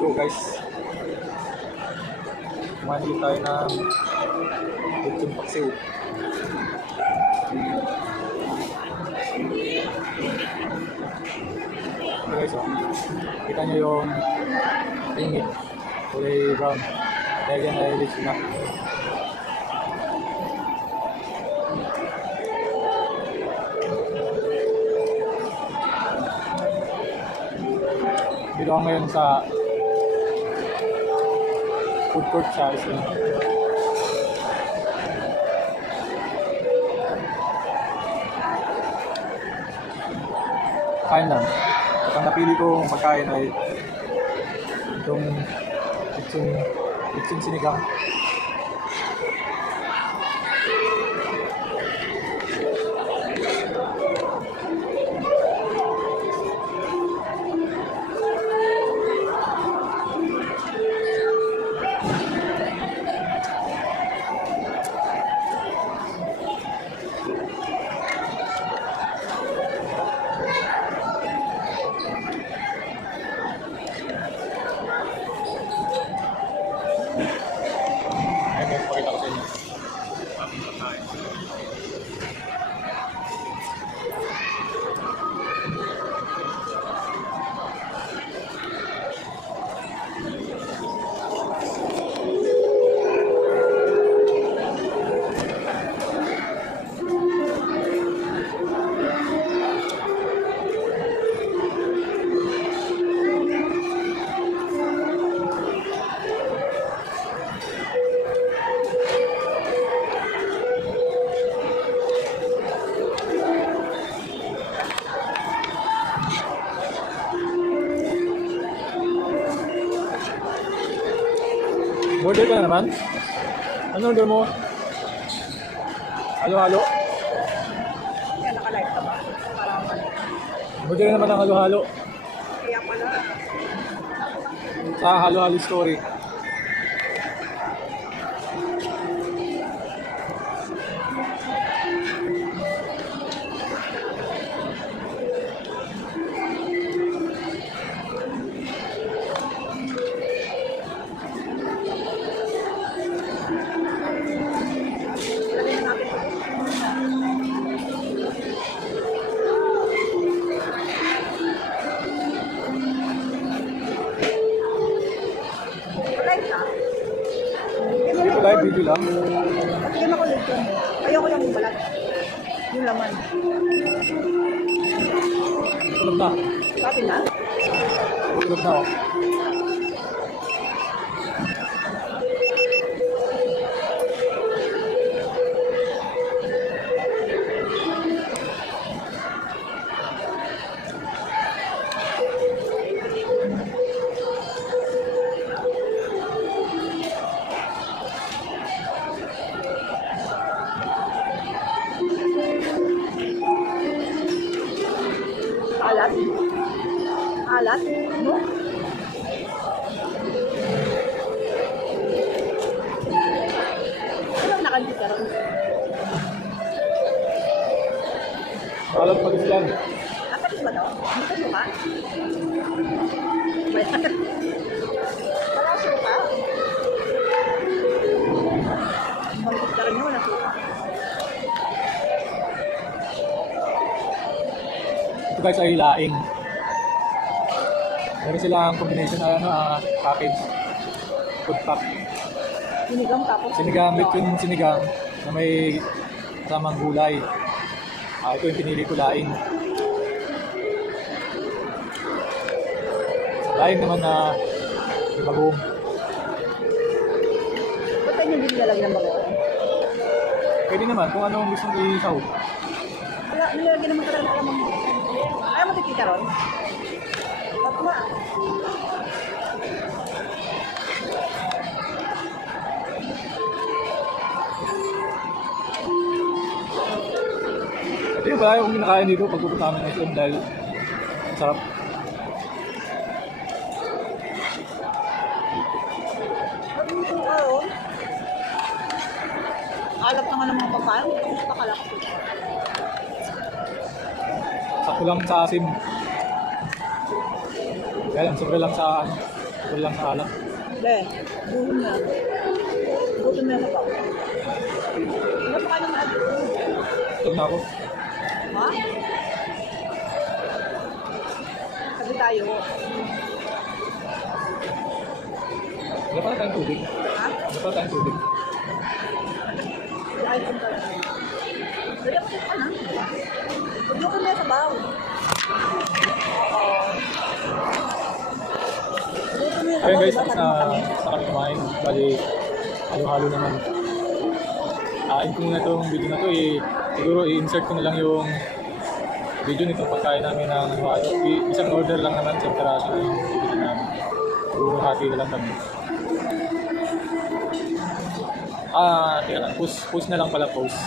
go guys. Kumain ulit tayo ng lechon paksiw. Okay guys, oh. Kita nyo yung tingit. Kulay brown. Dahil yan ay lechon na. Dito ako ngayon sa food court sa Iceland. Kain lang. At ang napili ko magkain ay itong lechon sinigang. Order ka na naman? Ano order mo? Halo-halo? Kaya naka-live ka ba? Order ka naman ng halo-halo. Kaya pala. Sa halo-halo story. Live na? Dito live video lang. Patigyan ako dito. Ayoko yung balat. Yung laman. Tulog na. Pati na? Tulog na ako. Alat? Alat? No? Ano ang nakandito ron? Alam pa rin yan. Apatis ba to? Dito suka? Wala suka? Bangkit ka rin yun, wala suka. Ito guys ay laing. Meron silang combination na package. Food pack. Sinigang tapos? Sinigang, lechon sinigang na may kasamang gulay. Ito yung pinili ko laing. Laing naman na bagong. Ba't tayo hindi nilalagyan ng bago? Pwede naman kung anong gusto mong i-sahog. Wala, nilalagyan naman talaga alam mo. Ayaw mo tikita ron? Ba't nga? Ito yung pala yung kinakain dito pag pupunta kami ng SM dahil sarap. Ba't mo ka ron? Alat naman ng mga pagkain. Gusto pa kalak. Sakto lang sa asim. Kaya lang, sobra lang sa Walang alak. Be, gutom na. Gutom na ako. Ano pa kayo ng ano? Ito na ako. Ha? Sabi tayo. Wala pala tayong tubig. Ha? Wala pala tayong tubig. Ay, punta na. Dali ako ka na. Pagluto na sa baw. Oo. Luto na sa Ayun baw, guys, diba? tapos Tanong kami. sa kami kumain. Bali, halo-halo naman. Kain ko muna itong video na to. Siguro i-insert ko na lang yung video nitong pagkain namin ng isang order lang naman sa peraso na yung video namin. Siguro hati na lang kami. Teka lang. Post na lang pala post.